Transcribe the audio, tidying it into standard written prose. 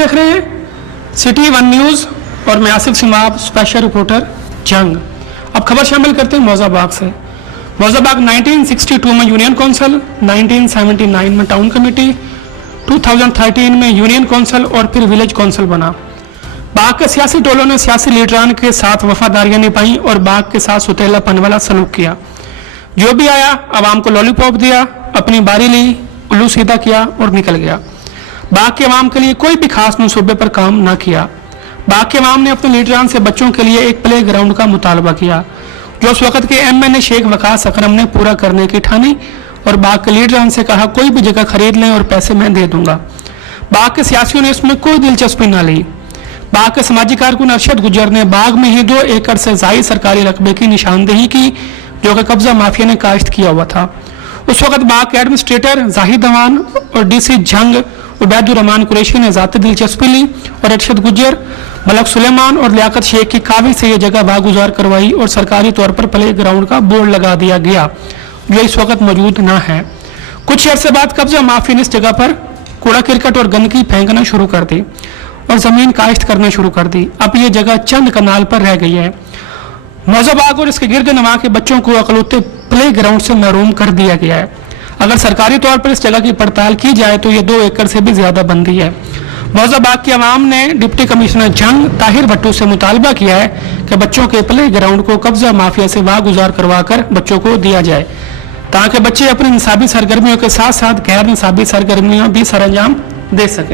देख रहे हैं सिटी वन न्यूज़ और मैं आसिफ सिमाब, स्पेशल रिपोर्टर जंग। अब खबर शामिल करते हैं मौजाबाग से। मौजाबाग 1962 में यूनियन कौंसिल, 1979 में टाउन कमेटी, 2013 में यूनियन कौंसिल और फिर विलेज कौंसिल बना। बाग के सियासी टोलों ने सियासी लीडरान के साथ वफादारियां निभाई और बाग के साथ सुतेलापन वाला सलूक किया। जो भी आया आवाम को लॉलीपॉप दिया, अपनी बारी ली, उल्लू सीधा किया और निकल गया। बाग के अवाम के लिए कोई भी खास मनसूबे पर काम ना किया। बाग के अवाम ने अपने लीडरान से बच्चों के लिए एक प्ले ग्राउंड का मुतालबा किया, जो उस वक्त के MNA शेख वकास अकरम ने पूरा करने की ठानी और बाग के लीडरान से कहा कोई भी जगह खरीद लें और पैसे मैं दे दूंगा। बाग के सियासियों ने इसमें कोई दिलचस्पी ना ली। बाग के समाजी कारकुन अरशद गुजर ने बाग में ही 2 एकड़ से जायद सरकारी रकबे की निशानदेही की, जो कि कब्जा माफिया ने काश्त किया हुआ था। उस वक्त बाग के एडमिनिस्ट्रेटर जाहिद अवान और DC जंग उबैदुर्रहमान कुरैशी ने ज़ाती दिलचस्पी ली और अरशद गुजर, मलक सुलेमान और लियाकत शेख की काबिज से यह जगह बागुजार करवाई और सरकारी तौर पर प्ले ग्राउंड का बोर्ड लगा दिया गया, जो इस वक्त मौजूद ना है। कुछ अरसे बाद कब्जा माफिया ने इस जगह पर कूड़ा करकट और गंदगी फेंकना शुरू कर दी और जमीन काश्त करना शुरू कर दी। अब ये जगह चंद कनाल पर रह गई है। मौजाबाग और इसके गिरद नवा के बच्चों को अकलौते प्ले ग्राउंड से महरूम कर दिया गया है। अगर सरकारी तौर पर इस जगह की पड़ताल की जाए तो ये 2 एकड़ से भी ज्यादा बनती है। मौजाबाग की आवाम ने डिप्टी कमिश्नर जंग ताहिर भट्टू से मुतालबा किया है कि बच्चों के प्ले ग्राउंड को कब्जा माफिया से वागुजार करवा कर बच्चों को दिया जाए, ताकि बच्चे अपनी निसाबी सरगर्मियों के साथ साथ गैर निसाबी सरगर्मियां भी सरअंजाम दे सकें।